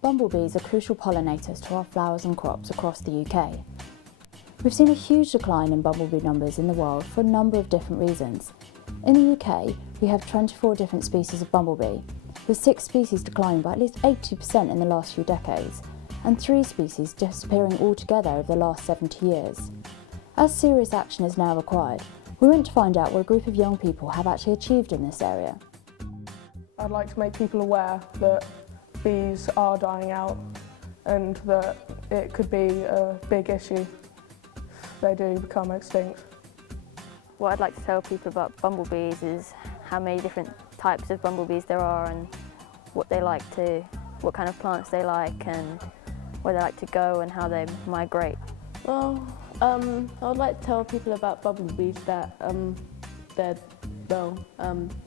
Bumblebees are crucial pollinators to our flowers and crops across the UK. We've seen a huge decline in bumblebee numbers in the world for a number of different reasons. In the UK, we have 24 different species of bumblebee, with 6 species declining by at least 80% in the last few decades, and 3 species disappearing altogether over the last 70 years. As serious action is now required, we went to find out what a group of young people have actually achieved in this area. I'd like to make people aware that bees are dying out and that it could be a big issue if they do become extinct. What I'd like to tell people about bumblebees is how many different types of bumblebees there are and what they like to, what kind of plants they like and where they like to go and how they migrate. Well, I would like to tell people about bumblebees that they're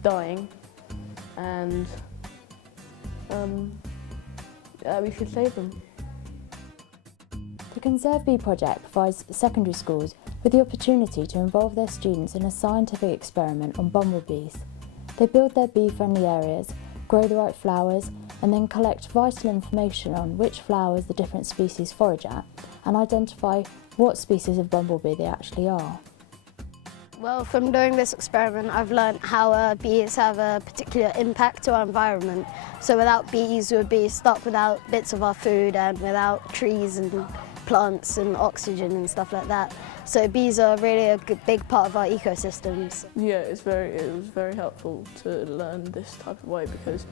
dying and we should save them. The Conserve B project provides secondary schools with the opportunity to involve their students in a scientific experiment on bumblebees. They build their bee-friendly areas, grow the right flowers, and then collect vital information on which flowers the different species forage at and identify what species of bumblebee they actually are. Well, from doing this experiment, I've learned how bees have a particular impact to our environment. So without bees, we would be stuck without bits of our food and without trees and plants and oxygen and stuff like that. So bees are really a big part of our ecosystems. Yeah, it was very helpful to learn this type of way because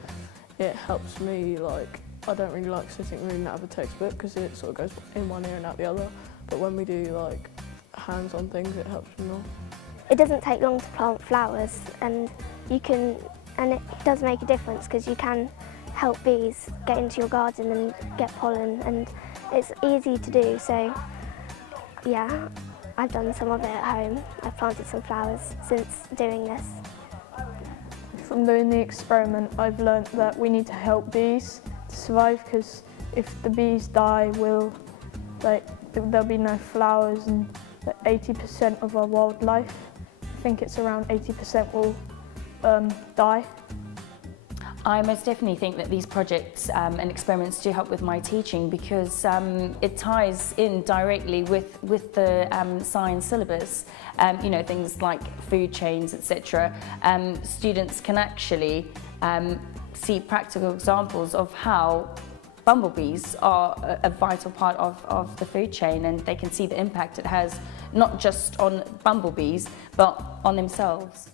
it helps me, I don't really like sitting reading out of a textbook because it sort of goes in one ear and out the other, but when we do hands-on things, it helps me more. It doesn't take long to plant flowers and it does make a difference because you can help bees get into your garden and get pollen, and it's easy to do, so yeah, I've done some of it at home. I've planted some flowers since doing this. From doing the experiment, I've learnt that we need to help bees to survive because if the bees die, there'll be no flowers and 80% of our wildlife, I think it's around 80% will die. I most definitely think that these projects and experiments do help with my teaching because it ties in directly with the science syllabus. You know, things like food chains, etc. Students can actually see practical examples of how bumblebees are a vital part of the food chain, and they can see the impact it has not just on bumblebees but on themselves.